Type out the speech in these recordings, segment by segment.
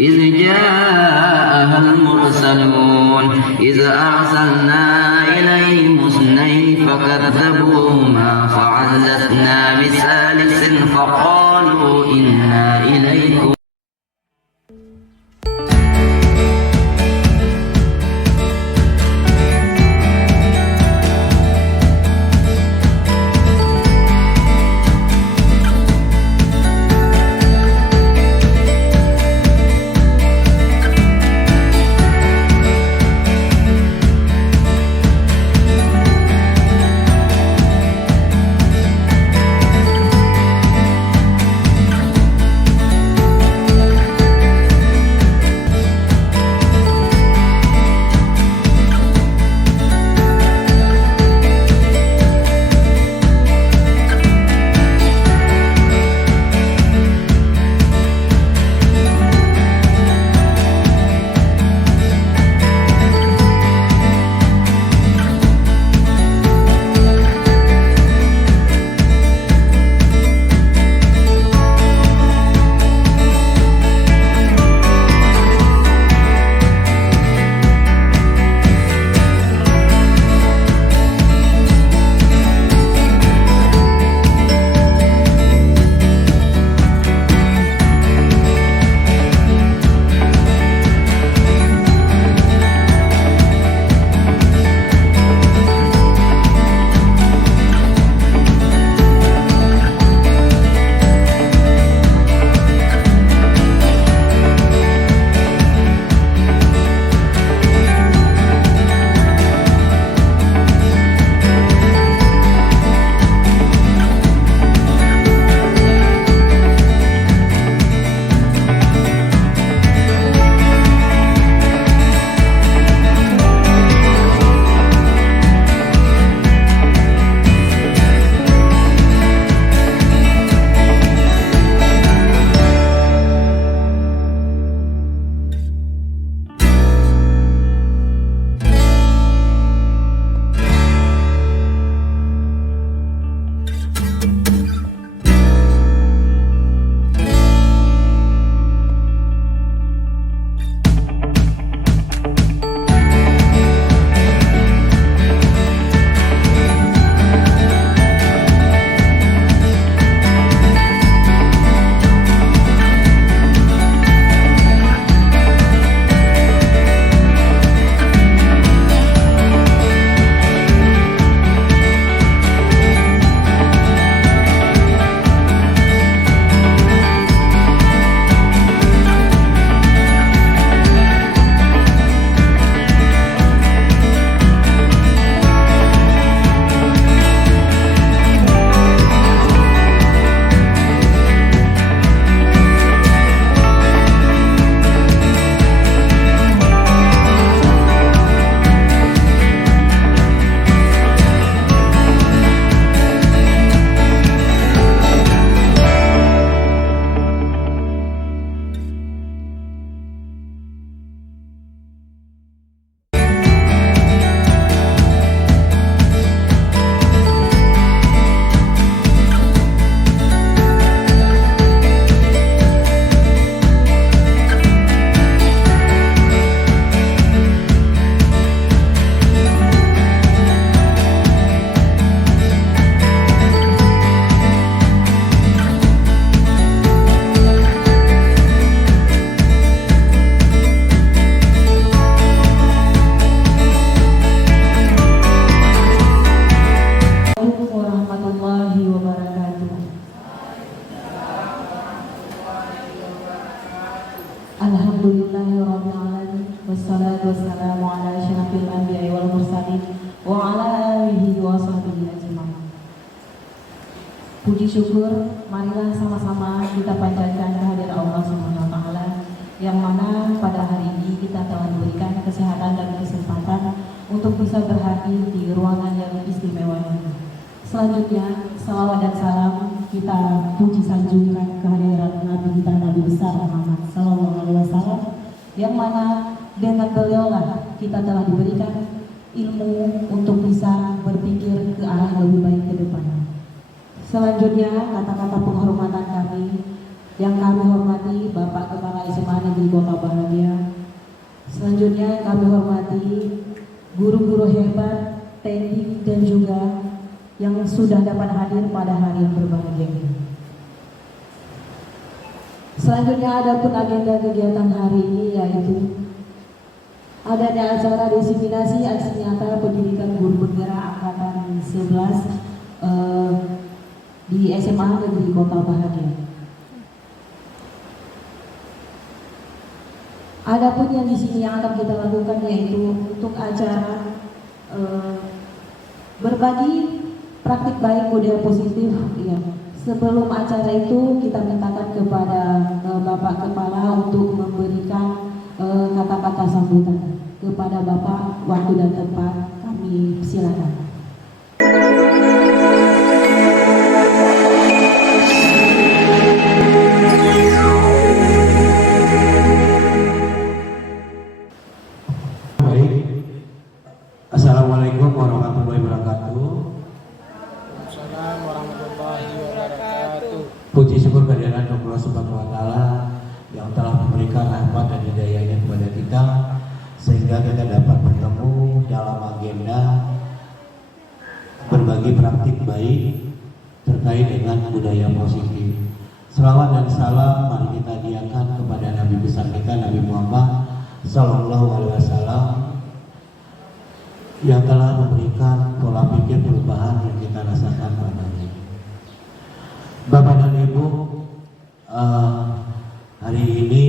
إذ جاءها المرسلون إذ أرسلنا إليهم اثنين فكذبوهما فعززنا بثالث فقالوا إنا إليكم Puji syukur, marilah sama-sama kita panjatkan kehadiran Allah Subhanahu wa taala yang mana pada hari ini kita telah diberikan kesehatan dan kesempatan untuk bisa berhadir di ruangan yang istimewa ini. Selanjutnya, salawat dan salam kita puji sanjungkan kehadiran Nabi kita, Nabi besar Muhammad Sallallahu Alaihi Wasallam, yang mana dengan beliaulah kita telah diberikan ilmu untuk bisa berpikir ke arah yang lebih baik ke depan. Selanjutnya, kata-kata penghormatan kami yang kami hormati Bapak Kepala SMA Negeri Kota Bahagia. Selanjutnya kami hormati guru-guru hebat, teknik dan juga yang sudah dapat hadir pada hari yang berbahagia ini. Selanjutnya ada pun agenda kegiatan hari ini yaitu adanya acara diseminasi aksi nyata pendidikan guru penggerak angkatan 11 di SMA Negeri Kota Bahagia. Adapun yang di sini yang akan kita lakukan yaitu untuk acara berbagi praktik baik budaya positif. Ya. Sebelum acara itu kita mintakan kepada Bapak Kepala untuk memberikan kata-kata sambutan kepada Bapak. Waktu dan tempat kami silakan. Assalamualaikum warahmatullahi wabarakatuh. Assalamualaikum warahmatullahi wabarakatuh. Puji syukur kehadiran Allah Subhanahu wa taala yang telah memberikan rahmat dan hidayahnya kepada kita sehingga kita dapat bertemu dalam agenda berbagi praktik baik terkait dengan budaya positif. Selawat dan salam mari kita hadiahkan kepada Nabi besar kita Nabi Muhammad Sallallahu Alaihi Wasallam yang telah memberikan pola pikir perubahan yang kita rasakan pada hari ini. Bapak dan Ibu, hari ini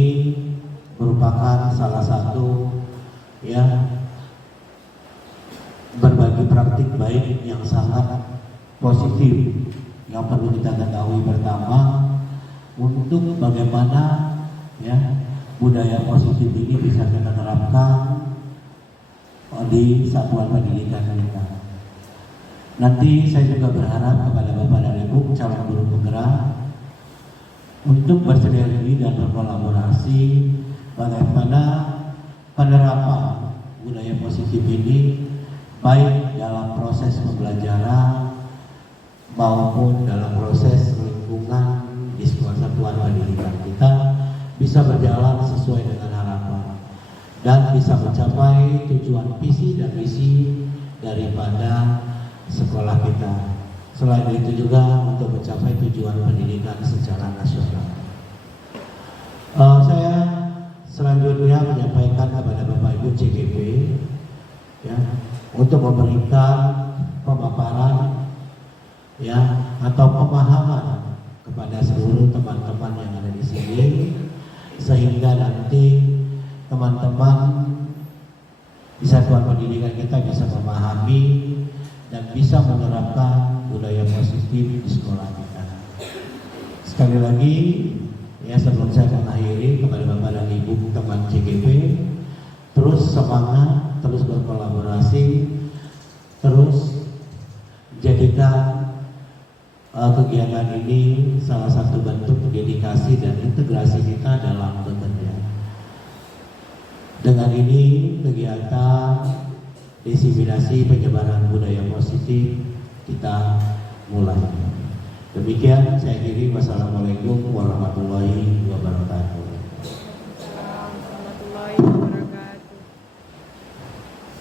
merupakan salah satu ya berbagi praktik baik yang sangat positif yang perlu kita ketahui. Pertama, untuk bagaimana ya budaya positif ini bisa kita terapkan di satuan pendidikan kita. Nanti saya juga berharap kepada Bapak dan Ibu calon guru penggerak untuk bersinergi dan berkolaborasi bagaimana penerapan budaya positif ini baik dalam proses pembelajaran maupun dalam proses lingkungan di sekolah satuan pendidikan kita bisa berjalan sesuai dengan harapan dan bisa mencapai tujuan visi dan misi daripada sekolah kita. Selain itu juga untuk mencapai tujuan pendidikan secara nasional. Saya selanjutnya menyampaikan kepada Bapak Ibu CGP ya untuk memberikan pemaparan ya atau pemahaman kepada seluruh teman-teman yang ada di sini sehingga nanti teman-teman di satuan pendidikan kita bisa memahami dan bisa menerapkan budaya positif di sekolah kita. Sekali lagi, ya sebelum saya mengakhiri kepada Bapak dan Ibu teman CGP, terus semangat, terus berkolaborasi, terus jadikan kegiatan ini salah satu bentuk dedikasi dan integrasi kita dalam bekerja. Dengan ini kegiatan diseminasi penyebaran budaya positif kita mulai. Demikian saya akhiri. Wassalamualaikum warahmatullahi wabarakatuh.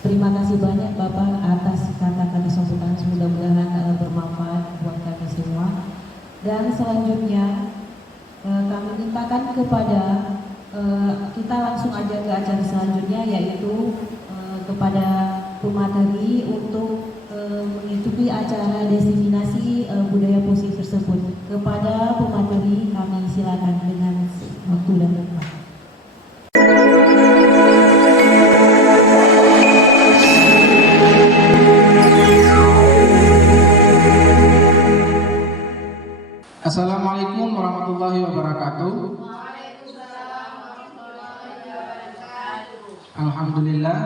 Terima kasih banyak Bapak atas kata-kata sambutan, mudah-mudahan bermanfaat buat kami semua. Dan selanjutnya kami mintakan kepada kita langsung aja ke acara selanjutnya yaitu kepada pemateri untuk mengikuti acara diseminasi budaya positif tersebut. Kepada pemateri kami silakan dengan waktu dan tempat. Assalamualaikum warahmatullahi wabarakatuh. Alhamdulillah,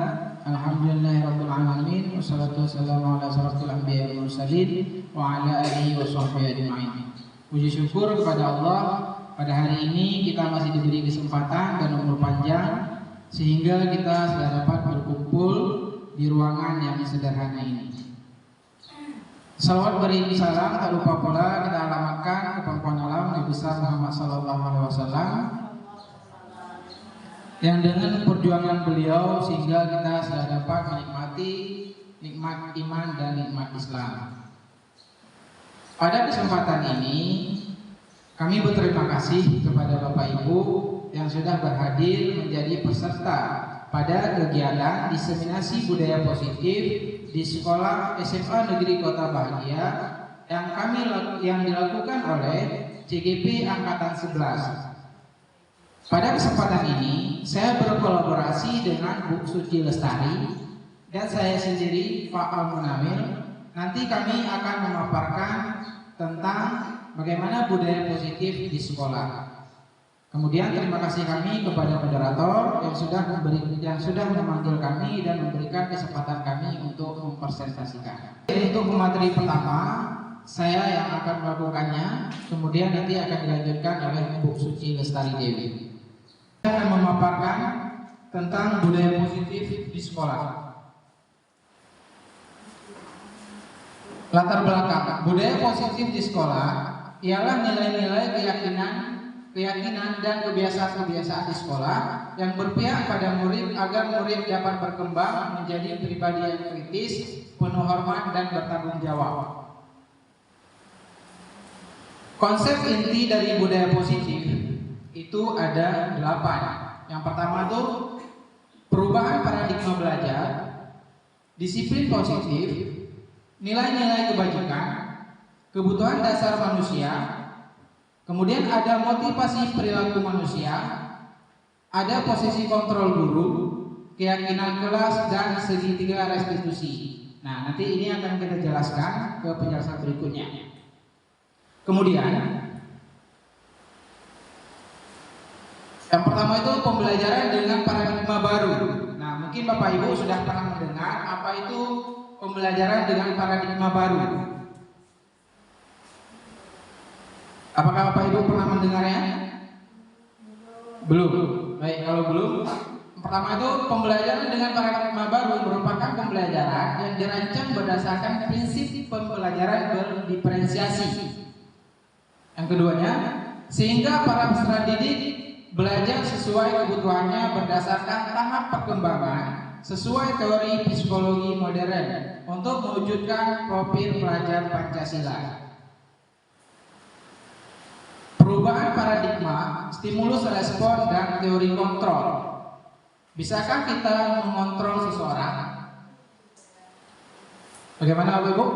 alhamdulillahirabbil alamin, wassalatu wassalamu ala asyrofil anbiya'i wal mursalin wa ala alihi washabbihi ajmain. Puji syukur kepada Allah, pada hari ini kita masih diberi kesempatan dan umur panjang sehingga kita sudah dapat berkumpul di ruangan yang sederhana ini. Salawat beriring salam tak lupa pula kita alamatkan ke pangkuan alam Nabi besar Muhammad SAW yang dengan perjuangan beliau sehingga kita sudah dapat menikmati nikmat iman dan nikmat Islam. Pada kesempatan ini kami berterima kasih kepada Bapak Ibu yang sudah berhadir menjadi peserta pada kegiatan diseminasi budaya positif di sekolah SMA Negeri Kota Bahagia yang dilakukan oleh CGP Angkatan 11. Pada kesempatan ini saya berkolaborasi dengan Bu Suci Lestari dan saya sendiri Pak Al-Munamil. Nanti kami akan memaparkan tentang bagaimana budaya positif di sekolah. Kemudian terima kasih kami kepada moderator yang sudah memanggil kami dan memberikan kesempatan kami untuk mempresentasikan. Untuk materi pertama, saya yang akan melakukannya, kemudian nanti akan dilanjutkan oleh Bu Suci Lestari Dewi. Saya akan memaparkan tentang budaya positif di sekolah. Latar belakang budaya positif di sekolah ialah nilai-nilai keyakinan dan kebiasaan-kebiasaan di sekolah yang berpihak pada murid agar murid dapat berkembang menjadi pribadi yang kritis, penuh hormat dan bertanggung jawab. Konsep inti dari budaya positif itu ada 8. Yang pertama itu perubahan paradigma belajar, disiplin positif, nilai-nilai kebajikan, kebutuhan dasar manusia. Kemudian ada motivasi perilaku manusia, ada posisi kontrol guru, keyakinan kelas, dan segitiga restitusi. Nah, nanti ini akan kita jelaskan ke penjelasan berikutnya. Kemudian, yang pertama itu pembelajaran dengan paradigma baru. Nah, mungkin Bapak Ibu sudah pernah mendengar apa itu pembelajaran dengan paradigma baru. Apakah Bapak Ibu pernah mendengarnya? Belum. Baik, kalau belum, pertama itu pembelajaran dengan paradigma baru merupakan pembelajaran yang dirancang berdasarkan prinsip pembelajaran berdiferensiasi. Yang keduanya, sehingga para peserta didik belajar sesuai kebutuhannya berdasarkan tahap perkembangan sesuai teori psikologi modern untuk mewujudkan profil pelajar Pancasila. Perubahan paradigma, stimulus respon, dan teori kontrol. Bisakah kita mengontrol seseorang? Bagaimana Bapak Ibu?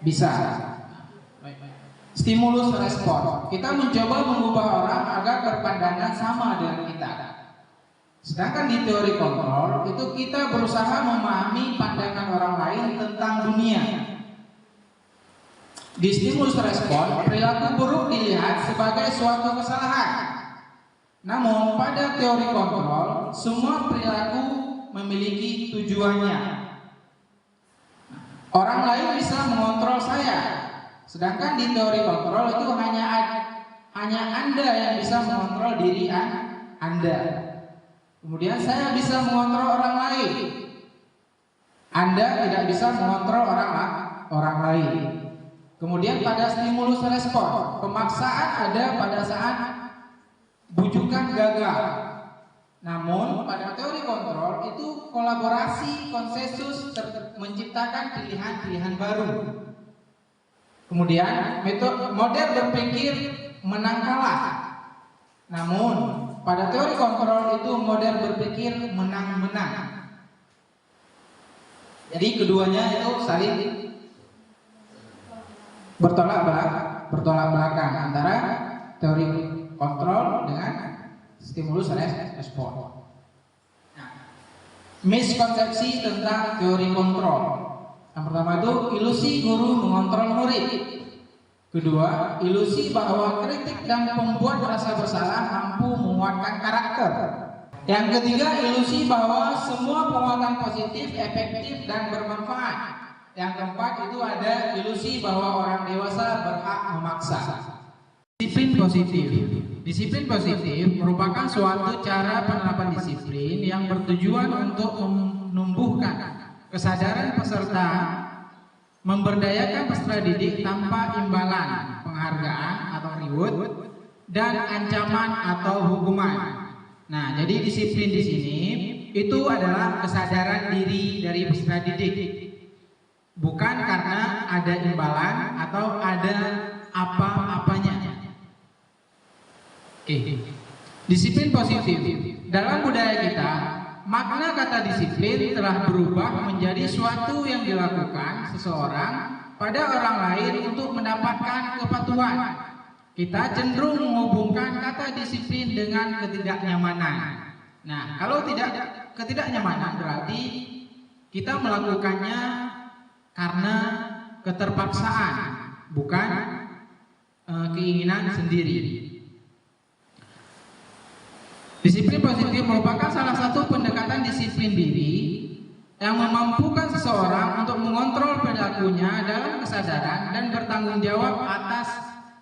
Bisa. Stimulus respon. Kita mencoba mengubah orang agar berpandangan sama dengan kita. Sedangkan di teori kontrol itu kita berusaha memahami pandangan orang lain tentang dunia. Di stimulus respon, perilaku buruk dilihat sebagai suatu kesalahan. Namun pada teori kontrol, semua perilaku memiliki tujuannya. Orang lain bisa mengontrol saya, sedangkan di teori kontrol itu hanya Anda yang bisa mengontrol diri Anda. Kemudian saya bisa mengontrol orang lain. Anda tidak bisa mengontrol orang lain. Kemudian pada stimulus respon, pemaksaan ada pada saat bujukan gagal. Namun pada teori kontrol itu kolaborasi, konsensus menciptakan pilihan-pilihan baru. Kemudian model berpikir menang kalah. Namun pada teori kontrol itu model berpikir menang-menang. Jadi keduanya itu saling bertolak belakang antara teori kontrol dengan stimulus respon. Nah, miskonsepsi tentang teori kontrol. Yang pertama itu ilusi guru mengontrol murid. Kedua, ilusi bahwa kritik dan pembuat rasa bersalah mampu menguatkan karakter. Yang ketiga, ilusi bahwa semua penguatan positif, efektif, dan bermanfaat. Yang keempat itu ada ilusi bahwa orang dewasa berhak memaksa. Disiplin positif. Disiplin positif merupakan suatu cara penerapan disiplin yang bertujuan untuk menumbuhkan kesadaran peserta, memberdayakan peserta didik tanpa imbalan, penghargaan atau reward, dan ancaman atau hukuman. Nah, jadi disiplin di sini itu adalah kesadaran diri dari peserta didik, bukan karena ada imbalan atau ada apa-apanya. Oke. Disiplin positif. Dalam budaya kita, makna kata disiplin telah berubah menjadi suatu yang dilakukan seseorang pada orang lain untuk mendapatkan kepatuhan. Kita cenderung menghubungkan kata disiplin dengan ketidaknyamanan. Nah, kalau ketidaknyamanan berarti kita melakukannya karena keterpaksaan, bukan keinginan sendiri. Disiplin positif merupakan salah satu pendekatan disiplin diri yang memampukan seseorang untuk mengontrol perilakunya dalam kesadaran dan bertanggung jawab atas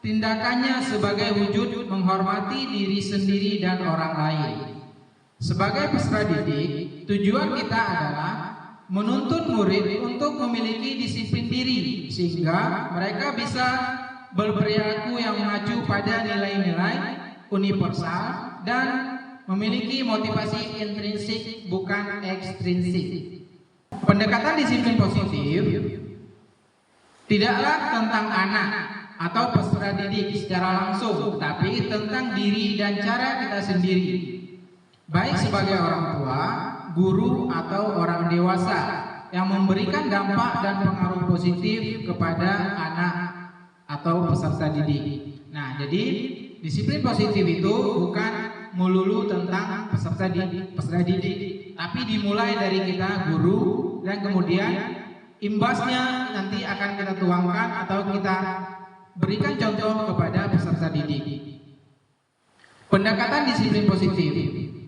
tindakannya sebagai wujud menghormati diri sendiri dan orang lain. Sebagai peserta didik, tujuan kita adalah menuntun murid untuk memiliki disiplin diri sehingga mereka bisa berperilaku yang mengacu pada nilai-nilai universal dan memiliki motivasi intrinsik bukan ekstrinsik. Pendekatan disiplin positif tidaklah tentang anak atau peserta didik secara langsung, tapi tentang diri dan cara kita sendiri, baik sebagai orang tua, guru, atau orang dewasa yang memberikan dampak dan pengaruh positif kepada anak atau peserta didik. Nah, jadi disiplin positif itu bukan melulu tentang peserta didik, tapi dimulai dari kita guru dan kemudian imbasnya nanti akan kita tuangkan atau kita berikan contoh kepada peserta didik. Pendekatan disiplin positif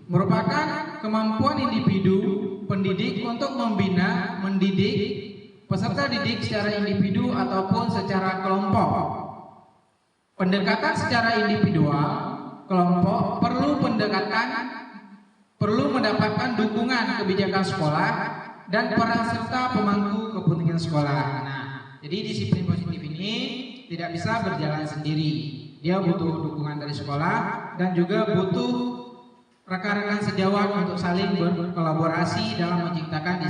merupakan kemampuan individu pendidik untuk membina, mendidik peserta didik secara individu ataupun secara kelompok. Pendekatan secara individual kelompok perlu mendapatkan dukungan kebijakan sekolah dan peran serta pemangku kepentingan sekolah. Nah, jadi disiplin positif ini tidak bisa berjalan sendiri. Dia butuh dukungan dari sekolah dan juga butuh rekan-rekan sejawat untuk saling berkolaborasi dalam menciptakan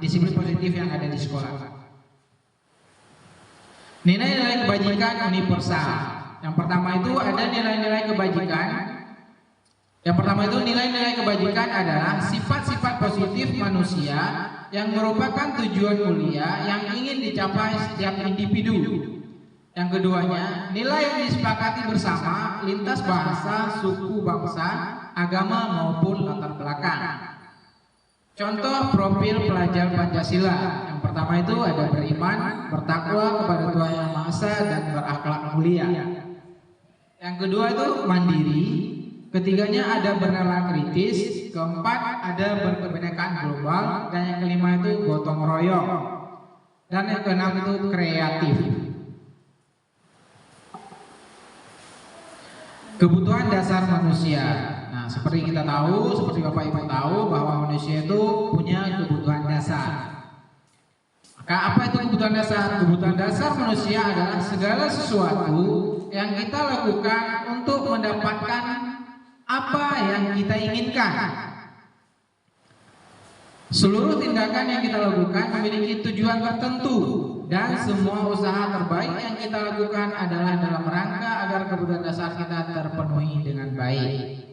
disiplin positif yang ada di sekolah. Nilai-nilai kebajikan universal. Yang pertama itu ada nilai-nilai kebajikan. Yang pertama itu nilai-nilai kebajikan adalah sifat-sifat positif manusia yang merupakan tujuan mulia yang ingin dicapai setiap individu. Yang keduanya, nilai yang disepakati bersama lintas bahasa, suku, bangsa, agama maupun latar belakang. Contoh profil pelajar Pancasila. Yang pertama itu ada beriman, bertakwa kepada Tuhan Yang Maha Esa dan berakhlak mulia. Yang kedua itu mandiri, ketiganya ada bernalar kritis, keempat ada berkebinekaan global, dan yang kelima itu gotong royong, dan yang keenam itu kreatif. Kebutuhan dasar manusia. Nah, seperti kita tahu, seperti Bapak Ibu tahu bahwa manusia itu punya kebutuhan dasar. Maka apa itu kebutuhan dasar? Kebutuhan dasar manusia adalah segala sesuatu yang kita lakukan untuk mendapatkan apa yang kita inginkan. Seluruh tindakan yang kita lakukan memiliki tujuan tertentu dan semua usaha terbaik yang kita lakukan adalah dalam rangka agar kebutuhan dasar kita terpenuhi dengan baik.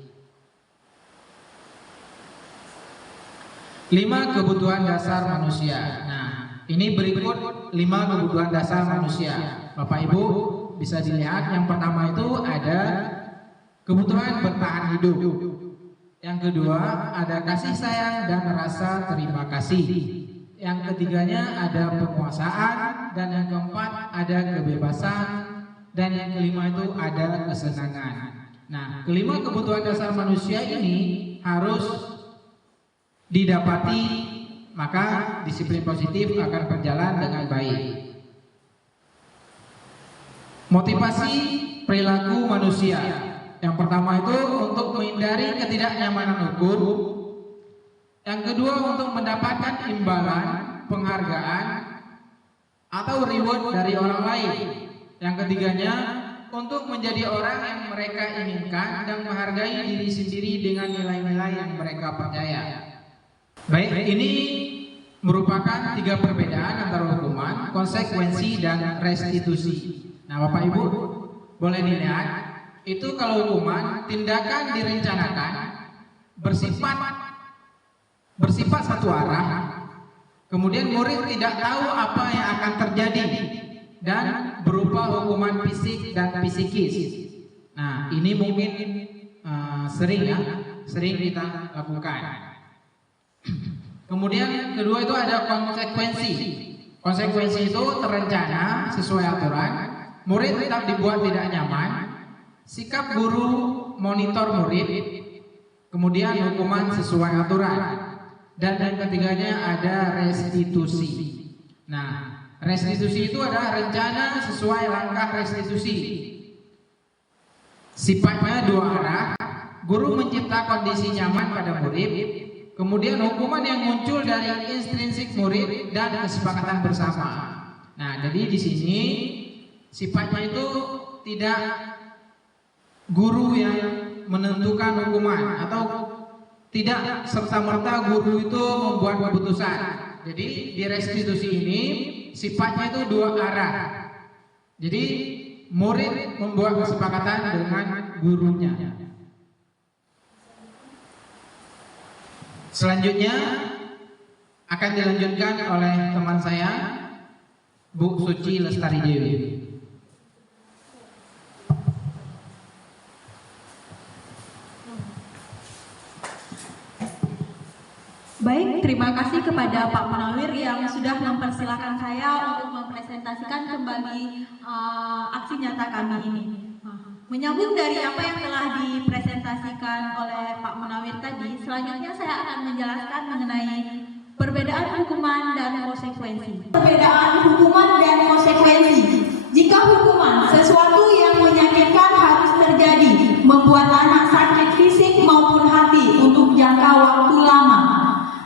5 kebutuhan dasar manusia. Nah, ini berikut 5 kebutuhan dasar manusia. Bapak Ibu bisa dilihat, yang pertama itu ada kebutuhan bertahan hidup. Yang kedua ada kasih sayang dan rasa terima kasih. Yang ketiganya ada penguasaan dan yang keempat ada kebebasan, dan yang kelima itu ada kesenangan. Nah, kelima kebutuhan dasar manusia ini harus didapati, maka disiplin positif akan berjalan dengan baik. Motivasi perilaku manusia. Yang pertama itu untuk menghindari ketidaknyamanan hukum. Yang kedua untuk mendapatkan imbalan, penghargaan, atau reward dari orang lain. Yang ketiganya untuk menjadi orang yang mereka inginkan dan menghargai diri sendiri dengan nilai-nilai yang mereka percaya. Baik, ini merupakan 3 perbedaan antara hukuman, konsekuensi, dan restitusi. Nah, Bapak Ibu boleh dilihat, itu kalau hukuman tindakan direncanakan bersifat satu arah, kemudian murid tidak tahu apa yang akan terjadi dan berupa hukuman fisik dan psikis. Nah, ini mungkin sering kita lakukan. Kemudian kedua itu ada konsekuensi. Konsekuensi itu terencana sesuai aturan, murid tetap dibuat tidak nyaman, sikap guru monitor murid, kemudian hukuman sesuai aturan, dan yang ketiganya ada restitusi. Nah, restitusi itu adalah rencana sesuai langkah restitusi. Sifatnya 2 arah, guru mencipta kondisi nyaman pada murid, kemudian hukuman yang muncul dari intrinsik murid dan kesepakatan bersama. Nah, jadi di sini sifatnya itu tidak guru yang menentukan hukuman atau tidak serta-merta guru itu membuat keputusan. Jadi di restitusi ini sifatnya itu 2 arah. Jadi murid membuat kesepakatan dengan gurunya. Selanjutnya akan dilanjutkan oleh teman saya, Bu Suci Lestari Dewi. Baik, terima kasih kepada Pak Munawir yang sudah mempersilahkan saya untuk mempresentasikan kembali aksi nyata kami ini. Menyambung dari apa yang telah dipresentasikan oleh Pak Munawir tadi, selanjutnya saya akan menjelaskan mengenai perbedaan hukuman dan konsekuensi. Perbedaan hukuman dan konsekuensi. Jika hukuman sesuatu yang menyakitkan harus terjadi, membuat anak sakit fisik maupun hati untuk jangka waktu lama.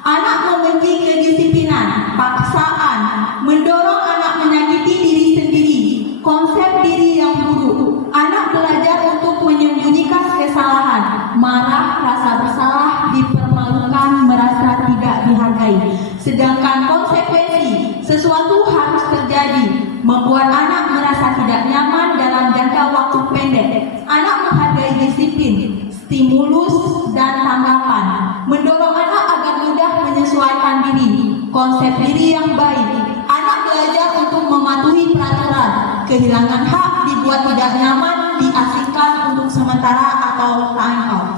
Anak membenci kedisiplinan, paksaan, mendorong anak menyakiti diri sendiri, konsep diri yang buruk. Anak belajar untuk menyembunyikan kesalahan, marah, rasa bersalah, dipermalukan, merasa tidak dihargai. Sedangkan konsekuensi, sesuatu harus terjadi, membuat anak merasa tidak nyaman dalam jangka waktu pendek. Anak menghargai disiplin, stimulus, dan tanggapan, mendorong anak agar mudah menyesuaikan diri, konsep diri yang baik. Anak belajar untuk mematuhi peraturan, kehilangan hak, dibuat tidak nyaman, diasingkan untuk sementara atau time out.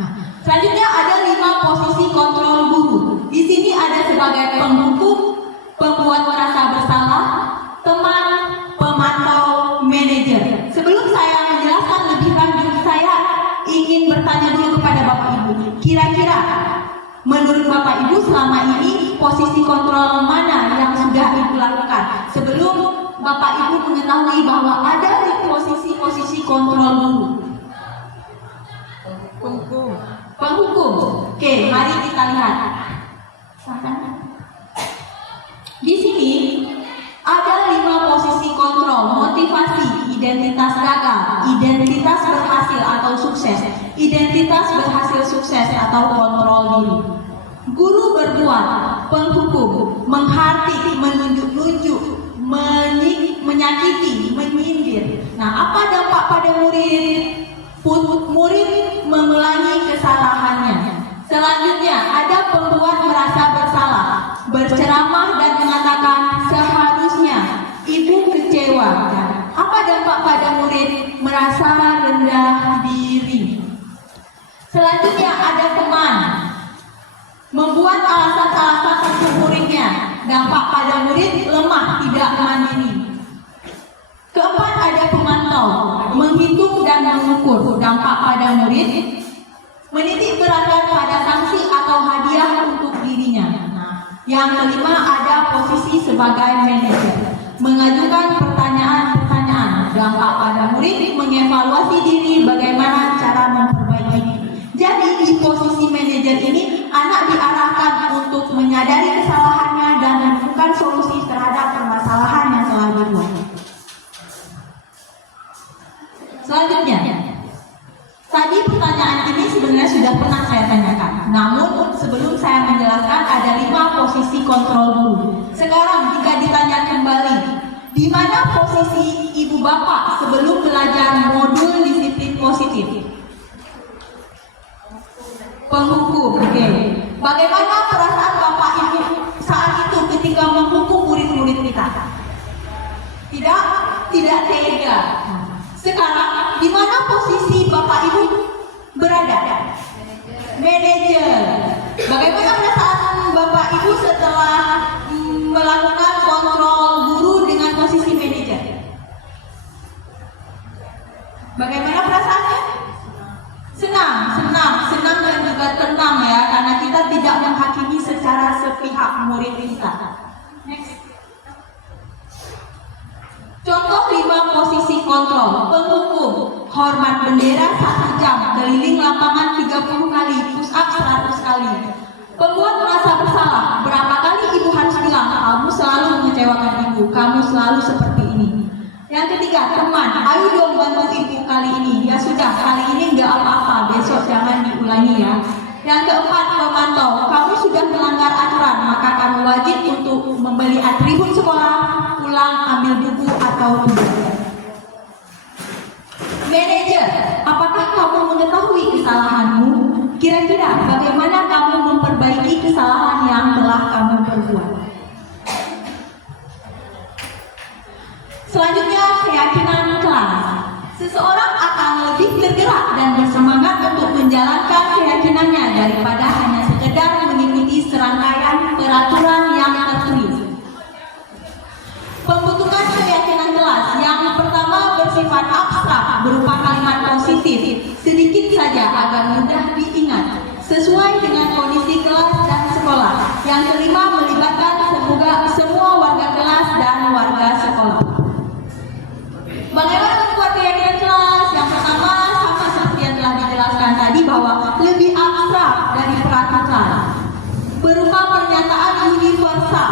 Nah, selanjutnya ada 5 posisi kontrol guru. Di sini ada sebagai penghukum, pembuat merasa bersalah, teman, pemantau, manajer. Sebelum saya menjelaskan lebih lanjut, saya ingin bertanya dulu kepada Bapak Ibu. Kira-kira menurut Bapak Ibu selama ini posisi kontrol mana yang sudah Ibu lakukan? Sebelum Bapak Ibu mengetahui bahwa ada di posisi kontrol guru. Penghukum. Oke, mari kita lihat. Di sini ada 5 posisi kontrol: motivasi, identitas gagal, identitas berhasil atau sukses, identitas berhasil sukses atau kontrol diri. Guru berbuat, penghukum, menghati, menunjuk-nunjuk, menyakiti, menyindir. Nah, apa dampak pada murid? Murid mengulangi kesalahannya. Selanjutnya ada pembuat merasa bersalah, berceramah dan mengatakan seharusnya, ibu kecewa. Apa dampak pada murid? Merasa rendah diri. Selanjutnya ada teman, membuat alasan-alasan untuk muridnya, dampak pada murid lemah, tidak mandiri. Keempat, ada pemantau, menghitung dan mengukur dampak pada murid, menitik beratkan pada sanksi atau hadiah untuk dirinya. Yang kelima, ada posisi sebagai manajer, mengajukan pertanyaan-pertanyaan dampak pada murid, mengevaluasi diri, bagaimana cara memperbaiki. Jadi di posisi manajer ini, anak diarahkan untuk menyadari kesalahannya dan menemukan solusi terhadap permasalahan yang telah dibuat. Selanjutnya, tadi pertanyaan ini sebenarnya sudah pernah saya tanyakan. Namun sebelum saya menjelaskan, ada 5 posisi kontrol guru. Sekarang jika ditanya kembali, di mana posisi ibu bapak sebelum belajar modul disiplin positif? Penghukum. Oke. Bagaimana perasaan bapak ibu saat itu ketika menghukum murid-murid kita? Tidak tega. Sekarang di mana posisi bapak ibu berada? Manajer. Bagaimana perasaan bapak ibu setelah melakukan kontrol guru dengan posisi manajer? Bagaimana perasaannya? Senang dan juga tenang ya, karena kita tidak menghakimi secara sepihak murid kita. Next. Contoh 5 posisi kontrol. Penghukum, hormat bendera 1 jam, keliling lapangan 30 kali, push up 100 kali. Pembuat merasa bersalah, berapa kali ibu harus bilang, kamu selalu mengecewakan ibu, kamu selalu seperti ini. Yang ketiga, teman, ayo dong bantu ibu kali ini. Ya sudah, kali ini nggak apa-apa, besok jangan diulangi ya. Yang keempat, pemantau, kamu sudah melanggar aturan, maka kamu wajib untuk membeli atribut sekolah, pulang, ambil buku atau tugas. Manajer, apakah kamu mengetahui kesalahanmu? Kira-kira bagaimana kamu memperbaiki kesalahan yang telah kamu perbuat? Selanjutnya, keyakinan kelas. Seseorang akan lebih bergerak dan bersemangat untuk menjalankan keyakinannya daripada hanya sekedar mengikuti serangkaian peraturan yang tertulis. Pembentukan keyakinan kelas yang pertama bersifat abstrak berupa kalimat positif, sedikit saja agar mudah diingat, sesuai dengan kondisi kelas dan sekolah. Yang kelima, melibatkan semua warga kelas dan warga sekolah. Bagaimana membuat keyakinan kelas? Yang pertama, sama seperti yang telah dijelaskan tadi, bahwa lebih abstrak dari peraturan, berupa pernyataan universal,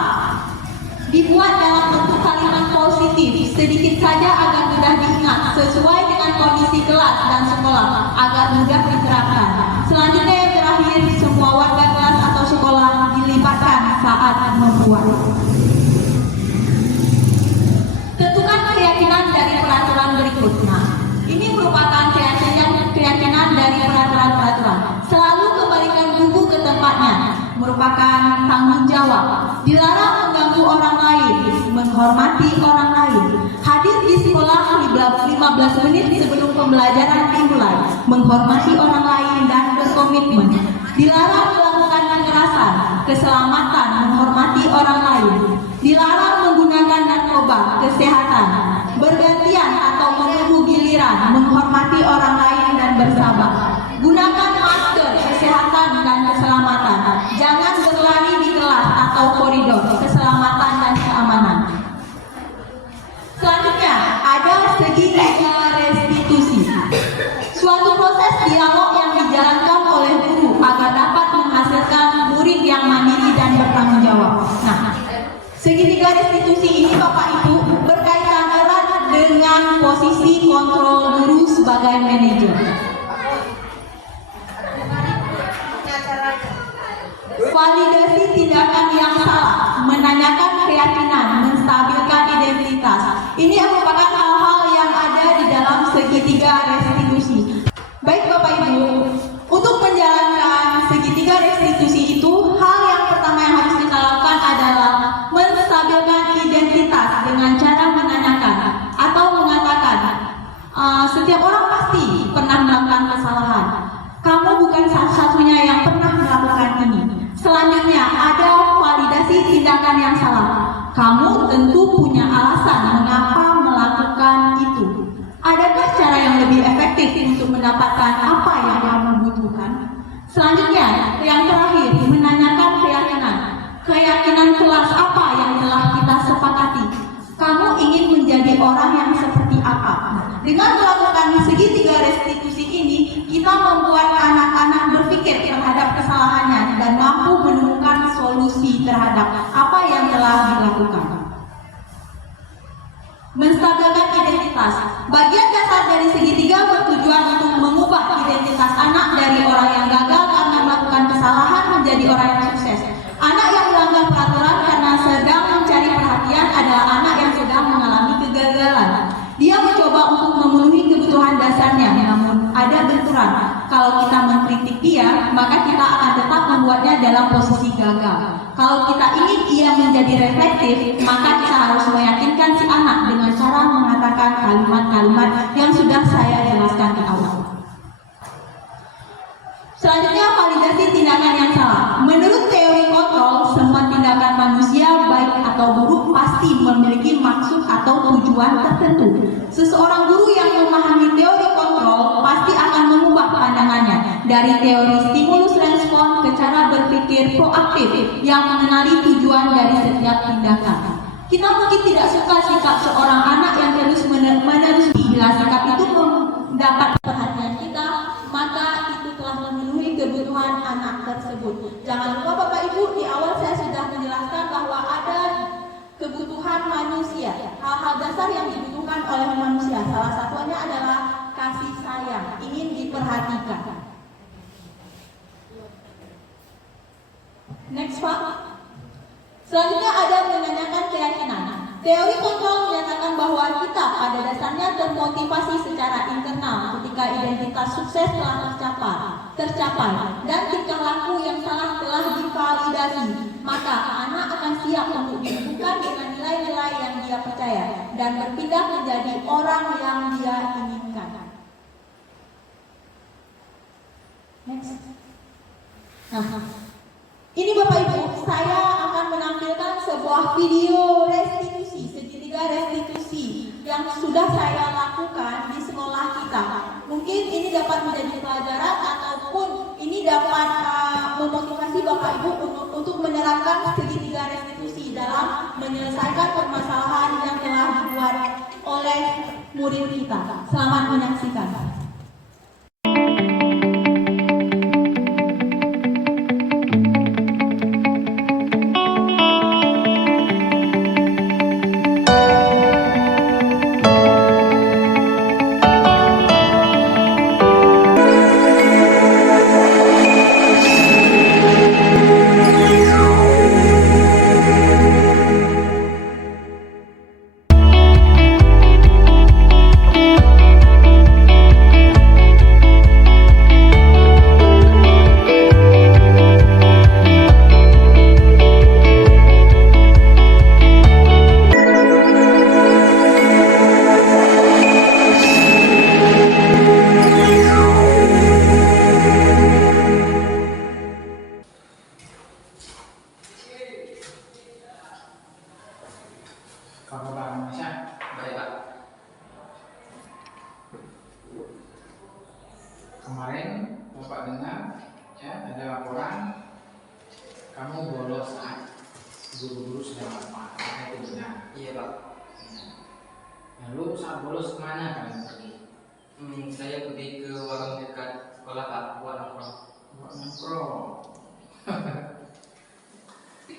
dibuat dalam bentuk kalimat positif, sedikit saja agar mudah diingat, sesuai dengan kondisi kelas dan sekolah, agar mudah diterapkan. Selanjutnya yang terakhir, semua warga kelas atau sekolah dilibatkan saat membuat. Tentukan keyakinan dari peraturan berikut. Nah, ini merupakan keyakinan dari peraturan-peraturan. Selalu kembalikan buku ke tempatnya, merupakan tanggung jawab. Dilarang mengganggu orang lain, menghormati orang lain. Hadir di sekolah 15 menit sebelum pembelajaran dimulai, menghormati orang lain dan berkomitmen. Dilarang melakukan kekerasan, keselamatan, menghormati orang lain. Dilarang menggunakan narkoba, kesehatan, bergantian atau menunggu giliran, menghormati orang lain dan bersabar. Gunakan masker, kesehatan dan keselamatan. Jangan berlari di kelas atau koridor, keselamatan dan keamanan. Selanjutnya, ada segitiga restitusi. Suatu proses dialog yang dijalankan oleh guru agar dapat menghasilkan murid yang mandiri dan bertanggung jawab. Nah, segitiga restitusi ini Bapak Ibu berkaitan erat dengan posisi kontrol guru sebagai manajer. Validasi tindakan yang salah, menanyakan keyakinan, menstabilkan identitas. Ini merupakan hal-hal yang ada di dalam segitiga restitusi. Baik Bapak Ibu, untuk menjalankan segitiga restitusi itu, hal yang pertama yang harus kita lakukan adalah menstabilkan identitas dengan cara menanyakan atau mengatakan, setiap orang pasti pernah melakukan kesalahan. Kamu bukan satu-satunya yang pernah melakukan ini. Selanjutnya ada validasi tindakan yang salah. Kamu tentu punya alasan mengapa melakukan itu. Adakah cara yang lebih efektif untuk mendapatkan apa yang kamu butuhkan? Selanjutnya, yang terakhir, menanyakan keyakinan. Keyakinan kelas apa yang telah kita sepakati? Kamu ingin menjadi orang yang seperti apa? Dengan melakukan segitiga restitusi ini, kita membuat anak-anak berpikir terhadap kesalahannya dan mampu menemukan solusi terhadap apa yang telah dilakukan. Menstabilkan identitas. Bagian dasar dari segitiga bertujuan untuk mengubah identitas anak dari orang yang gagal karena melakukan kesalahan menjadi orang yang sukses. Anak yang melanggar peraturan karena sedang mencari perhatian adalah anak yang sedang mengalami kegagalan. Dia mencoba untuk memenuhi kebutuhan dasarnya, namun ada benturan. Kalau kita mengkritik dia, maka kita akan tetap membuatnya dalam posisi gagal. Kalau kita ingin ia menjadi reflektif, maka kita harus meyakinkan si anak dengan cara mengatakan kalimat-kalimat yang sudah saya jelaskan di awal. Selanjutnya, validasi tindakan yang salah. Menurut teori kontrol, semua tindakan manusia baik atau buruk pasti memiliki maksud atau tujuan tertentu. Seseorang guru yang memahami teori kontrol pasti akan mengubah pandangannya dari teori stimulus respon ke cara berpikir proaktif yang mengenali tujuan dari setiap tindakan. Kita mungkin tidak suka sikap seorang anak yang terus-menerus. Bila sikap itu mendapat perhatian kita, maka itu telah memenuhi kebutuhan anak tersebut. Jangan lupa Bapak Ibu, di awal saya sudah menjelaskan bahwa ada kebutuhan manusia, hal-hal dasar yang dibutuhkan oleh manusia. Salah satunya adalah kasih sayang, ingin diperhatikan. Next Pak. Selanjutnya ada menanyakan keyakinan. Teori kontrol menyatakan bahwa kita pada dasarnya termotivasi secara internal ketika identitas sukses telah tercapai dan tingkah laku yang salah telah divalidasi. Maka anak akan siap untuk dihubungkan dengan nilai-nilai yang dia percaya dan berpindah menjadi orang yang dia inginkan. Next. Ini Bapak Ibu, saya akan menampilkan sebuah video restitusi, segitiga restitusi yang sudah saya lakukan di sekolah kita. Mungkin ini dapat menjadi pelajaran ataupun ini dapat memotivasi Bapak Ibu untuk menerapkan segitiga restitusi dalam menyelesaikan permasalahan yang telah dibuat oleh murid kita. Selamat menyaksikan. Kemarin Bapak dengar ya, ada laporan kamu bolos saat guru-guru sedang apa? Itu benar? Iya Pak. Lalu saat bolos kemana kalian pergi? Saya pergi ke warung dekat sekolah Pak, buat nongkrong. Buat nongkrong.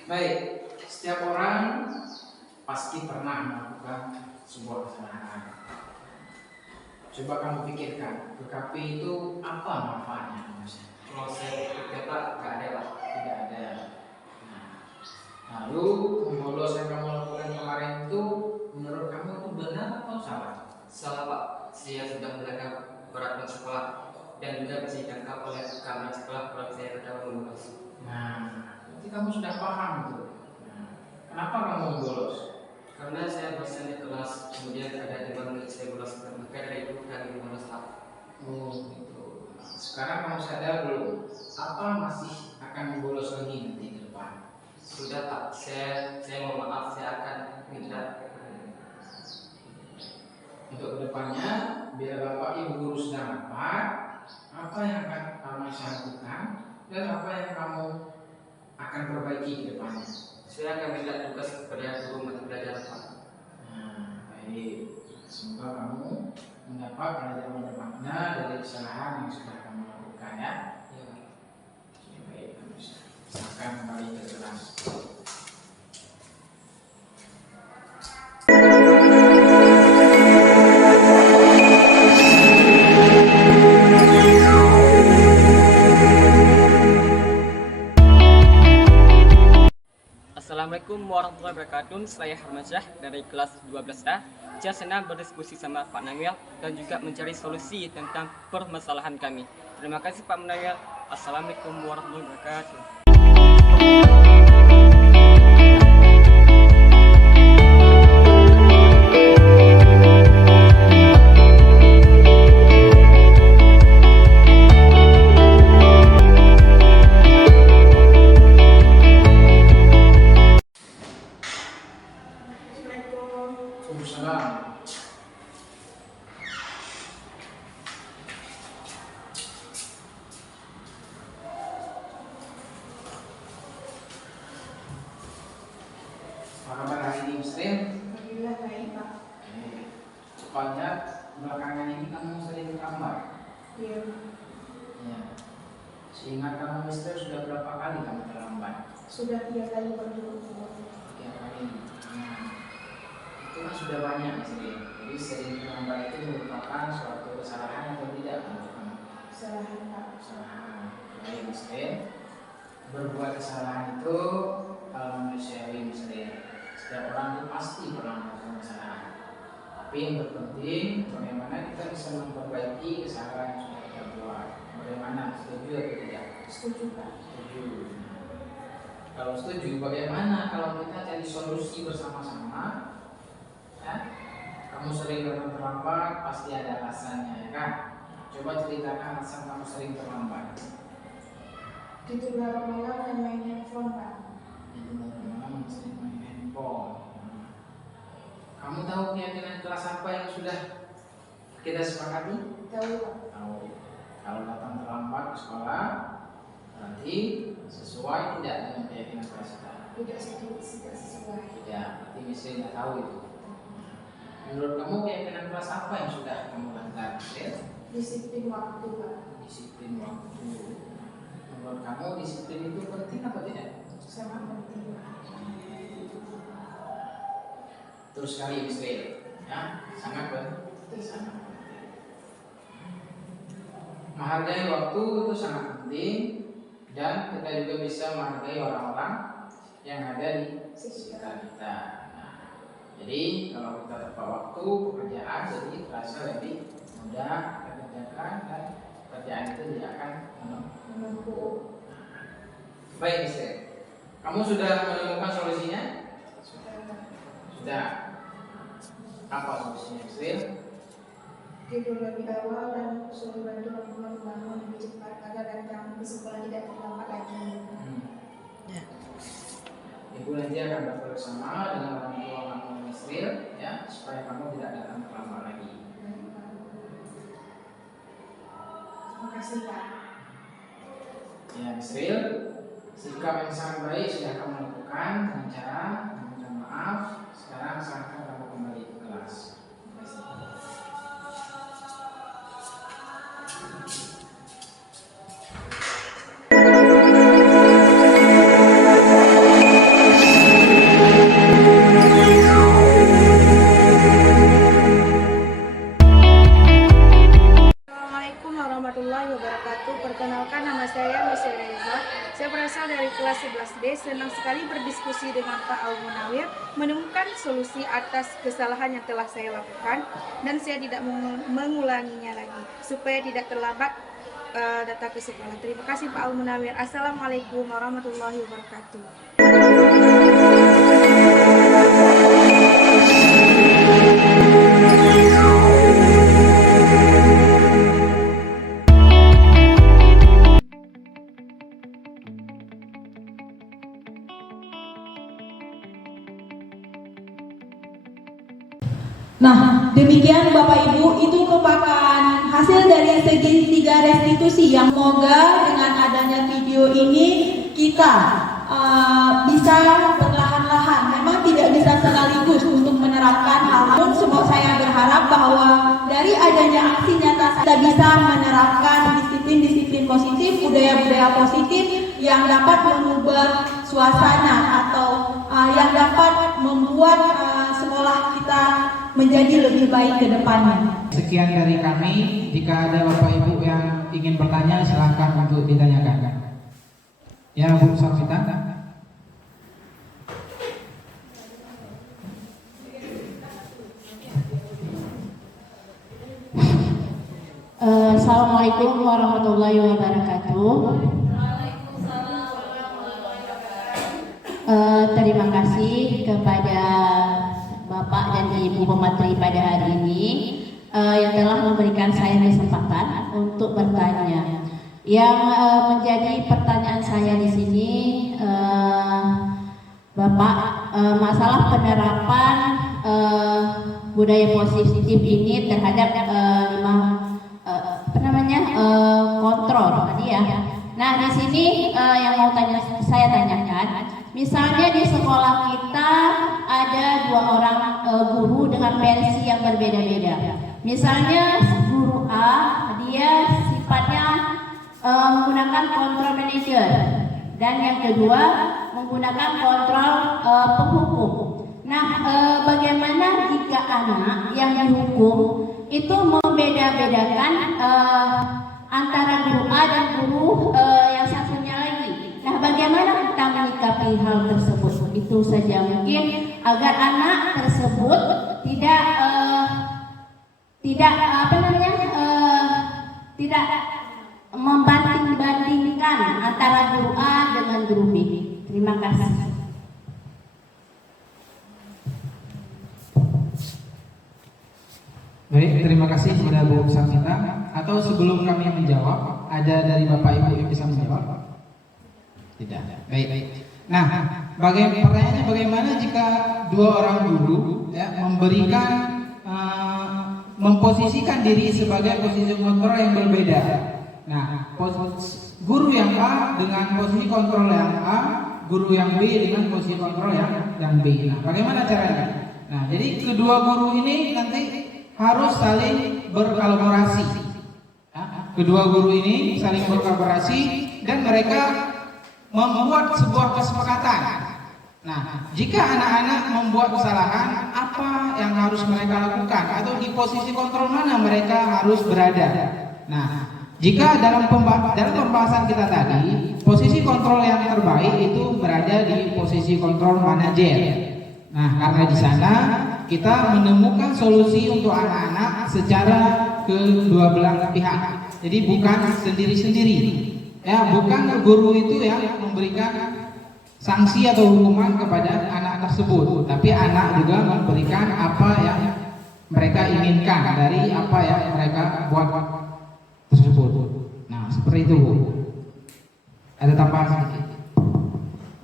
Baik, setiap orang pasti pernah melakukan sebuah kesalahan. Coba kamu pikirkan, PKP itu apa manfaatnya? Kalau saya pikir Pak, nggak ada Pak. Tidak ada. Nah, lalu bolos yang kamu lakukan kemarin itu menurut kamu itu benar atau salah? Salah Pak, saya sudah belajar peraturan sekolah dan juga bisa ditangkap oleh keamanan sekolah kalau saya sudah lulus. Nah, berarti kamu sudah paham itu. Nah, kenapa kamu bolos? Karena saya bosan di kelas, kemudian ada 5 menit saya bolos, maka dari itu kami bolos Pak. Oh gitu. Nah, sekarang kamu sadar belum? Apa masih akan bolos lagi nanti ke depan? Sudah Pak, saya mohon maaf, saya akan minta. Untuk kedepannya, bila Bapak Ibu guru sedang rapat, apa yang akan kamu lakukan dan apa yang kamu akan perbaiki ke depannya? Saya akan minta tugas kepada guru mata pelajaran Pak. Baik, semoga kamu mendapat pelajaran bermakna dari kesalahan yang sudah kamu lakukan ya. Iya. Baik, silakan kembali ke kelas. Assalamualaikum warahmatullahi wabarakatuh. Saya Harmansyah dari kelas 12A. Saya senang berdiskusi sama Pak Nawir dan juga mencari solusi tentang permasalahan kami. Terima kasih Pak Nawir. Assalamualaikum warahmatullahi wabarakatuh. Waalaikumsalam. Apa kabar hari ini, Muslim? Alhamdulillah baik Pak. Supaya belakangan ini kamu sering terlambat. Iya. Ya. Seingat kamu, Muslim, sudah berapa kali kamu terlambat? Sudah 3 kali berturut-turut. 3 kali. Itu kan sudah banyak, Muslim. Jadi sering terlambat itu merupakan suatu kesalahan atau tidak menurut kamu? Kesalahan Pak. Kesalahan. Baik, Muslim. Berbuat kesalahan itu kalau manusiawi, Muslim. Setiap orang itu pasti pernah melakukan kesalahan. Tapi yang terpenting bagaimana kita bisa memperbaiki kesalahan yang sudah kita buat. Bagaimana? Setuju atau tidak? Setuju Pak. Setuju. Kalau setuju, bagaimana kalau kita cari solusi bersama-sama? Ya? Kamu sering datang terlambat, pasti ada alasannya, ya kan? Coba ceritakan alasan kamu sering terlambat. Tidur beberapa malam dan main handphone Pak. Itu memang sering main handphone. Kamu tahu keyakinan kelas apa yang sudah kita sepakati? Tahu Pak. Tahu. Kalau datang terlambat ke sekolah, berarti sesuai tidak dengan keyakinan kelas kita? Tidak sesuai. Tidak. Berarti mesti tidak tahu itu. Menurut kamu keyakinan kelas apa yang sudah kamu langgar? Disiplin waktu Pak. Disiplin waktu. Menurut kamu disiplin itu penting atau tidak? Sangat penting Pak. Terus sekali Israel, ya sangat penting. Sangat penting. Menghargai waktu itu sangat penting dan kita juga bisa menghargai orang-orang yang ada di sekitar kita. Nah, jadi kalau kita tepat waktu pekerjaan jadi terasa lebih mudah kita kerjakan dan pekerjaan itu tidak akan Menumpuk. baik Israel. Kamu sudah menemukan solusinya? Sudah. Apa solusinya Israel? Tidur lebih awal dan suruh bantu teman-teman bangun lebih cepat agar datang ke sekolah tidak terlambat lagi. Ibu nanti akan bersama dengan orang tua kamu Israel, ya supaya kamu tidak datang terlambat lagi. Terima kasih Pak. Ya Israel, sikap yang sangat baik sudah kamu lakukan dengan cara meminta maaf. Sekarang saatnya kamu kembali ke kelas. Terima kasih. Assalamualaikum warahmatullahi wabarakatuh. Perkenalkan nama saya Michelle Reza. Saya berasal dari kelas 11B. Senang sekali berdiskusi dengan Pak Al Munawir, menemukan solusi atas kesalahan yang telah saya lakukan dan saya tidak mengulanginya lagi supaya tidak terlambat datang ke sekolah. Terima kasih Pak Al Munawir. Assalamualaikum warahmatullahi wabarakatuh. demikian Bapak Ibu, itu merupakan hasil dari segitiga restitusi yang semoga dengan adanya video ini kita bisa perlahan-lahan, memang tidak bisa sekaligus untuk menerapkan hal-hal. Semua saya berharap bahwa dari adanya aksi nyata kita bisa menerapkan disiplin-disiplin positif, budaya-budaya positif yang dapat mengubah suasana atau yang dapat membuat sekolah kita menjadi lebih baik ke depannya. Sekian dari kami. Jika ada Bapak Ibu yang ingin bertanya, silahkan untuk ditanyakan. Ya, Bu Safita. Assalamualaikum warahmatullahi wabarakatuh. Terima kasih kepada Bapak dan Ibu Pemateri pada hari ini yang telah memberikan saya kesempatan untuk bertanya. Yang menjadi pertanyaan saya di sini, Bapak, masalah penerapan budaya positif ini terhadap kontrol tadi ya. Nah, di sini yang mau saya tanyakan, misalnya di sekolah kita ada 2 orang guru dengan versi yang berbeda-beda. Misalnya guru A, dia sifatnya menggunakan kontrol manager, dan yang kedua menggunakan kontrol penghukum. Nah, bagaimana jika anak yang dihukum itu membeda-bedakan antara guru A dan guru yang satunya lagi? Nah, bagaimana kita menyikapi hal tersebut? Itu saja mungkin agar anak tersebut tidak tidak membanding-bandingkan antara guru A dengan guru B. Terima kasih. Baik, terima kasih kepada Bu Safita. Atau sebelum kami menjawab, ada dari Bapak Ibu yang bisa menjawab? Tidak. Baik. Nah, pertanyaannya bagaimana jika 2 orang guru memberikan memposisikan diri sebagai posisi kontrol yang berbeda. Nah, guru yang A dengan posisi kontrol yang A, guru yang B dengan posisi kontrol yang B. Nah, bagaimana caranya? Nah, jadi kedua guru ini nanti harus saling berkolaborasi. Kedua guru ini saling berkolaborasi dan mereka membuat sebuah kesepakatan. Nah, jika anak-anak membuat kesalahan, apa yang harus mereka lakukan atau di posisi kontrol mana mereka harus berada? Nah, jika dalam pembahasan kita tadi, posisi kontrol yang terbaik itu berada di posisi kontrol manajer. Nah, karena di sana kita menemukan solusi untuk anak-anak secara kedua belah pihak. Jadi bukan sendiri-sendiri. Ya, bukan guru itu yang memberikan sanksi atau hukuman kepada anak tersebut, tapi anak juga memberikan apa yang mereka inginkan dari apa yang mereka buat tersebut. Nah, seperti itu. Ada tambahan sedikit?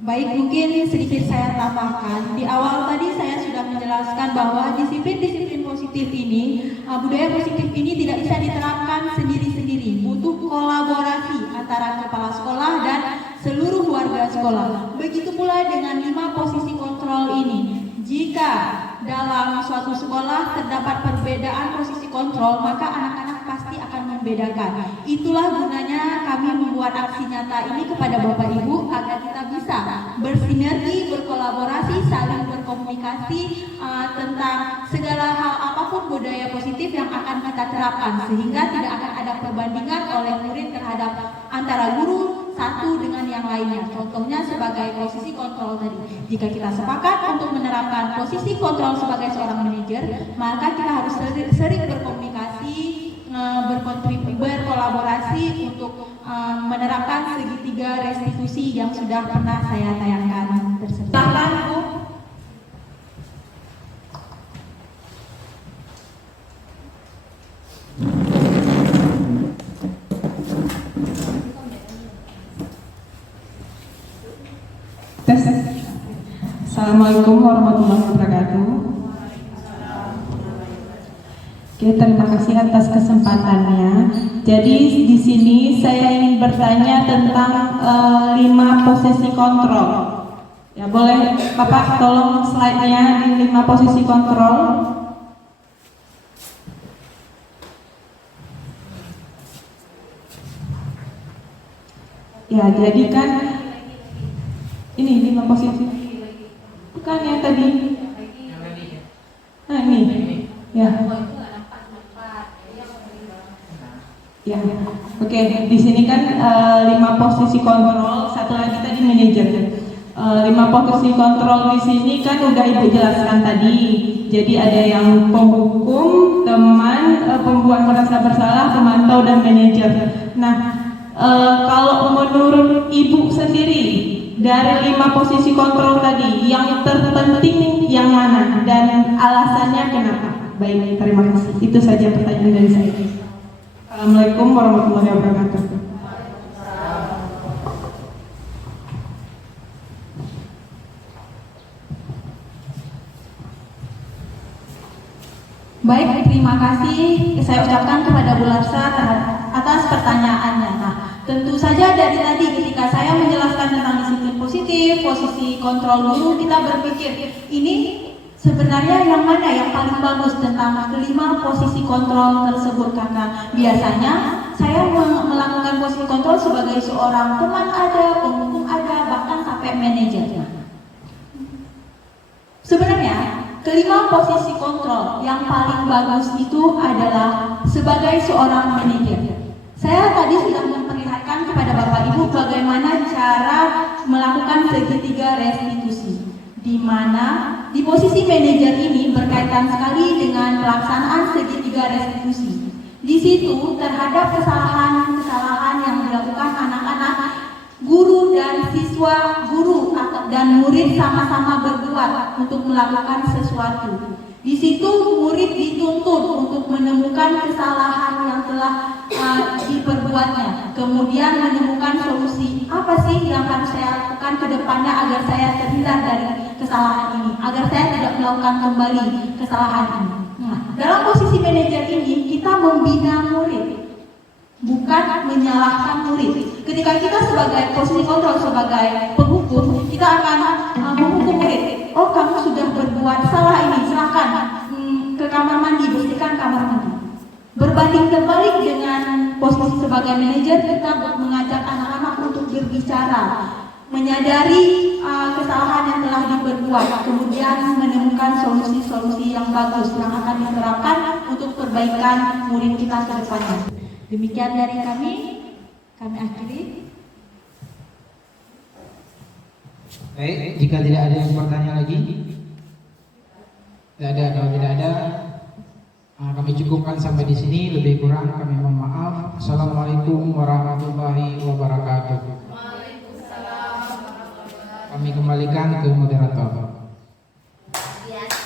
Baik, mungkin sedikit saya tambahkan. Di awal tadi saya sudah menjelaskan bahwa disiplin-disiplin positif ini, budaya positif ini tidak bisa diterapkan sendiri-sendiri. Butuh kolaborasi antara kepala sekolah dan seluruh warga sekolah. Begitu pula dengan 5 posisi kontrol ini. Jika dalam suatu sekolah terdapat perbedaan posisi kontrol, maka anak-anak pasti akan membedakan. Itulah gunanya kami membuat aksi nyata ini kepada Bapak Ibu agar kita bisa bersinergi, berkolaborasi, saling berkomunikasi tentang segala hal apapun budaya positif yang akan kita terapkan, sehingga tidak akan ada perbandingan oleh murid terhadap antara guru satu dengan yang lainnya. Contohnya sebagai posisi kontrol tadi. Jika kita sepakat untuk menerapkan posisi kontrol sebagai seorang manajer, maka kita harus sering berkomunikasi, berkolaborasi untuk menerapkan segitiga restitusi yang sudah pernah saya tayangkan tersebut. Silakan, Bu. Assalamualaikum warahmatullahi wabarakatuh. Oke, terima kasih atas kesempatannya. Jadi di sini saya ingin bertanya tentang 5 posisi kontrol. Ya, boleh Bapak tolong slide-nya di 5 posisi kontrol. Ya, jadi kan ini 5 posisi. Bukan yang tadi. Nah, ini. Ya. Ya, oke. Di sini kan 5 posisi kontrol, satu lagi tadi manajer. 5 posisi kontrol di sini kan udah Ibu jelaskan tadi. Jadi ada yang penghukum, teman, pembuat merasa bersalah, pemantau, dan manajer. Nah, kalau menurut Ibu sendiri dari 5 posisi kontrol tadi, yang terpenting yang mana dan alasannya kenapa? Baik, terima kasih. Itu saja pertanyaan dari saya. Assalamualaikum warahmatullahi wabarakatuh. Baik, terima kasih saya ucapkan kepada Bu Larsa atas pertanyaannya. Nah, tentu saja dari tadi ketika saya menjelaskan tentang disiplin positif, posisi kontrol guru, kita berpikir ini sebenarnya yang mana yang paling bagus tentang kelima posisi kontrol tersebut, karena biasanya saya melakukan posisi kontrol sebagai seorang teman ada, penghukum ada, bahkan sampai manajernya. Sebenarnya kelima posisi kontrol yang paling bagus itu adalah sebagai seorang manajer. Saya tadi sudah memperlihatkan kepada Bapak Ibu bagaimana cara melakukan segitiga restitusi, di mana di posisi manajer ini berkaitan sekali dengan pelaksanaan segitiga restitusi. Di situ terhadap kesalahan-kesalahan yang dilakukan anak-anak, guru dan siswa, guru dan murid sama-sama berbuat untuk melakukan sesuatu. Di situ murid dituntut untuk menemukan kesalahan yang telah diperbuatnya, kemudian menemukan solusi apa sih yang harus saya lakukan ke depannya agar saya terhindar dari kesalahan ini, agar saya tidak melakukan kembali kesalahan ini. Nah, dalam posisi manajer ini kita membina murid, bukan menyalahkan murid. Ketika kita sebagai posisi kontrol, sebagai penghukum, kita akan menghukum murid. Oh, kamu sudah berbuat salah ini, silakan ke kamar mandi, bersihkan kamar mandi. Berbanding terbalik dengan posisi sebagai manajer, kita mengajak anak-anak untuk berbicara, menyadari kesalahan yang telah diperbuat, kemudian menemukan solusi-solusi yang bagus yang akan diterapkan untuk perbaikan murid kita ke depannya. Demikian dari kami akhiri. Baik, jika tidak ada yang bertanya lagi, kalau tidak ada, kami cukupkan sampai di sini. Lebih kurang kami mohon maaf. Assalamualaikum warahmatullahi wabarakatuh. Kami kembalikan ke moderator.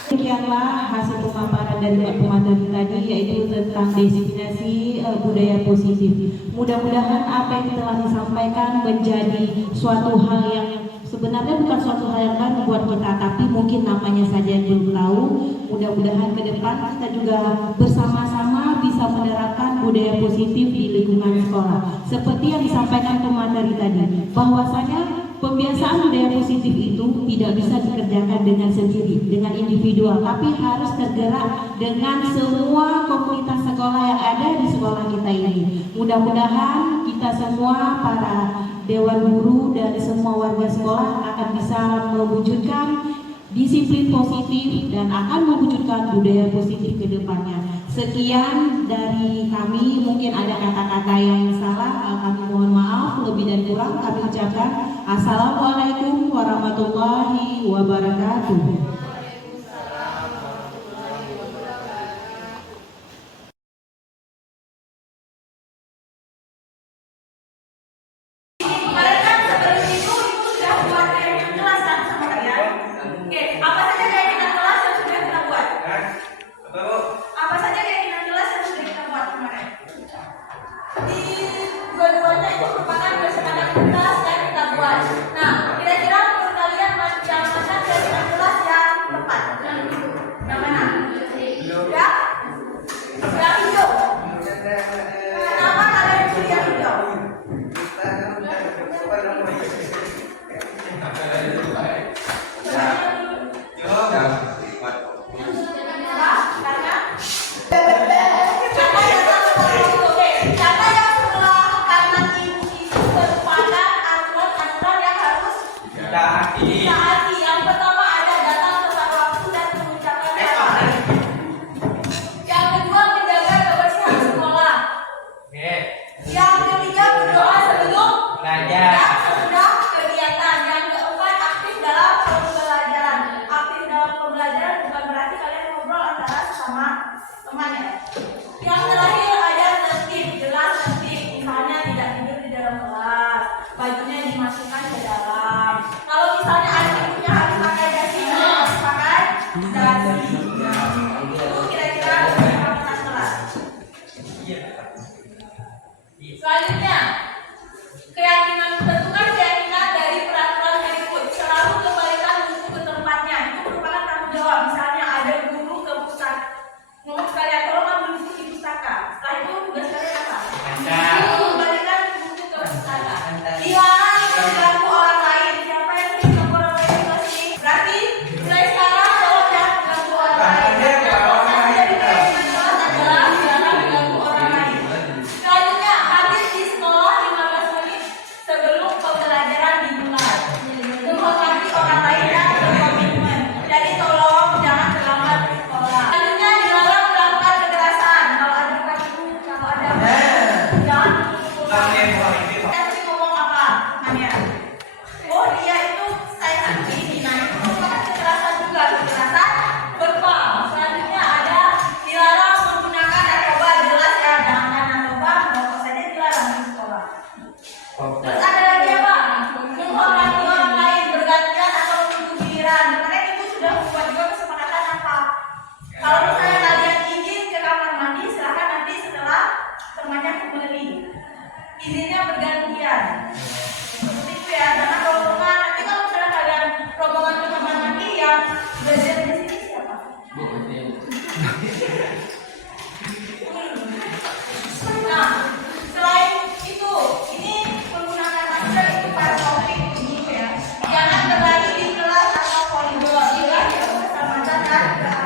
Demikianlah hasil pemaparan dari Pak Pemateri tadi, yaitu tentang definisi budaya positif. Mudah-mudahan apa yang telah disampaikan menjadi suatu hal yang sebenarnya bukan suatu hal yang baru buat kita, tapi mungkin namanya saja yang belum tahu. Mudah-mudahan ke depan kita juga bersama-sama bisa menerapkan budaya positif di lingkungan sekolah. Seperti yang disampaikan pemateri tadi, bahwasanya pembiasaan budaya positif itu tidak bisa dikerjakan dengan sendiri, dengan individual, tapi harus tergerak dengan semua komunitas sekolah yang ada di sekolah kita ini. Mudah-mudahan kita semua, para dewan guru dan semua warga sekolah akan bisa mewujudkan disiplin positif dan akan mewujudkan budaya positif ke depannya. Sekian dari kami, mungkin ada kata-kata yang salah, kami mohon maaf, lebih dan kurang kami ucapkan Assalamualaikum warahmatullahi wabarakatuh. Nah, kira-kira menurut kalian macam mana keyakinan kelas yang teman ya. Yang terakhir ada tertib, jelas tertib. Misalnya tidak tidur di dalam kelas, bajunya dimasukkan ke dalam. Kalau misalnya ada ibunya harus pakai dasi, harus pakai dasi. Itu kira-kira kapasitas kelas. Selanjutnya, keyakinan tentukan keyakinan dari peraturan berikut. Selalu kembalikan buku ke tempatnya. Itu merupakan tanggung jawab. Misalnya ada guru ke pusat, ngomong sekalian tolong ambil buku di pustaka. Setelah itu tugas kalian apa? Kembalikan buku ke pustaka. Dilarang mengganggu orang lain. Siapa yang sering mengganggu orang lain di kelas ini? Berarti mulai sekarang tolong jangan mengganggu orang lain. Konsep dari keyakinan kelas adalah jangan mengganggu orang lain. Selanjutnya, hadir di sekolah 15 menit sebelum pembelajaran dimulai. Menghormati orang lain dan berkomitmen. Jadi tolong jangan terlambat di sekolah. Selanjutnya, dilarang melakukan kekerasan. Kalau ada kasus, kalau ada jangan dipukul. Kita sih ngomong apa? Temannya. Oh dia itu saya begini. Nah itu merupakan kekerasan juga. Kekerasan verbal. Selanjutnya ada dilarang menggunakan narkoba. Jelas ya, jangan narkoba, merokok saja dilarang di sekolah. Terus ada lagi apa? Menghormati orang lain, bergantian atau menunggu giliran. Kemarin ibu sudah membuat juga kesepakatan apa? Kalau misalnya kalian izin ke kamar mandi, silahkan nanti setelah temannya kembali. Izinnya bergantian. Seperti itu ya, jangan rombongan. Nanti kalau misalnya kalian rombongan ke kamar mandi yang belajar di sini siapa? Nah, selain itu, ini menggunakan masker itu pada topik ini ya. Jangan berlari di kelas atau koridor. Jelas ya, keselamatan dan keamanan.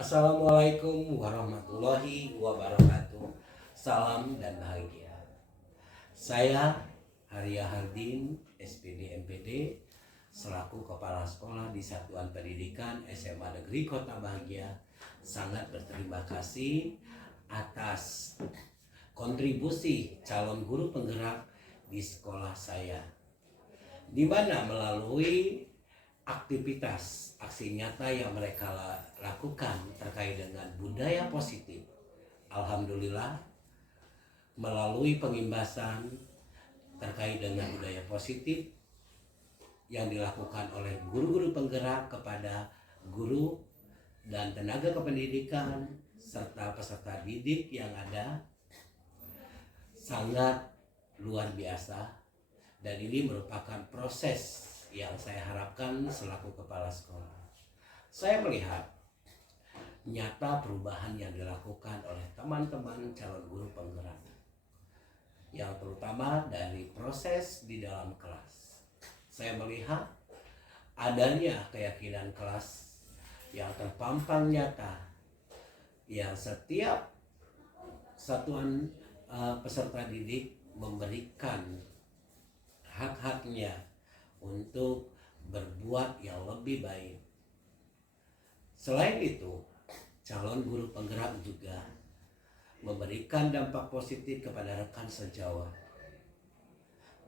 Assalamualaikum warahmatullahi wabarakatuh. Salam dan bahagia. Saya Haria Hardin, SPD MPD, selaku Kepala Sekolah di Satuan Pendidikan SMA Negeri Kota Bahagia, sangat berterima kasih atas kontribusi calon guru penggerak di sekolah saya, di mana melalui aktivitas aksi nyata yang mereka lakukan terkait dengan budaya positif, alhamdulillah melalui pengimbasan terkait dengan budaya positif yang dilakukan oleh guru-guru penggerak kepada guru dan tenaga kependidikan serta peserta didik yang ada sangat luar biasa, dan ini merupakan proses yang saya harapkan selaku kepala sekolah. Saya melihat nyata perubahan yang dilakukan oleh teman-teman calon guru penggerak, yang terutama dari proses di dalam kelas. Saya melihat adanya keyakinan kelas yang terpampang nyata, yang setiap satuan peserta didik memberikan hak-haknya untuk berbuat yang lebih baik. Selain itu, calon guru penggerak juga memberikan dampak positif kepada rekan sejawat,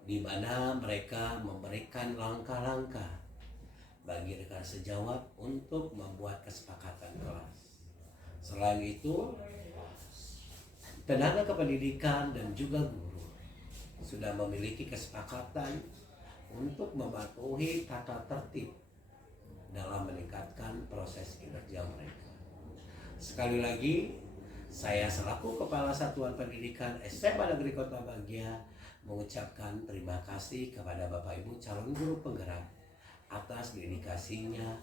di mana mereka memberikan langkah-langkah bagi rekan sejawat untuk membuat kesepakatan kelas. Selain itu, tenaga kependidikan dan juga guru sudah memiliki kesepakatan untuk mematuhi tata tertib dalam meningkatkan proses kinerja mereka. Sekali lagi, saya selaku Kepala Satuan Pendidikan SMA Negeri Kota Bahagia mengucapkan terima kasih kepada Bapak Ibu calon guru penggerak atas dedikasinya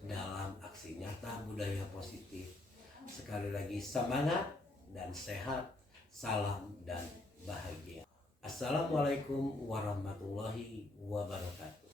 dalam aksi nyata budaya positif. Sekali lagi semangat dan sehat salam dan bahagia. Assalamualaikum warahmatullahi wabarakatuh.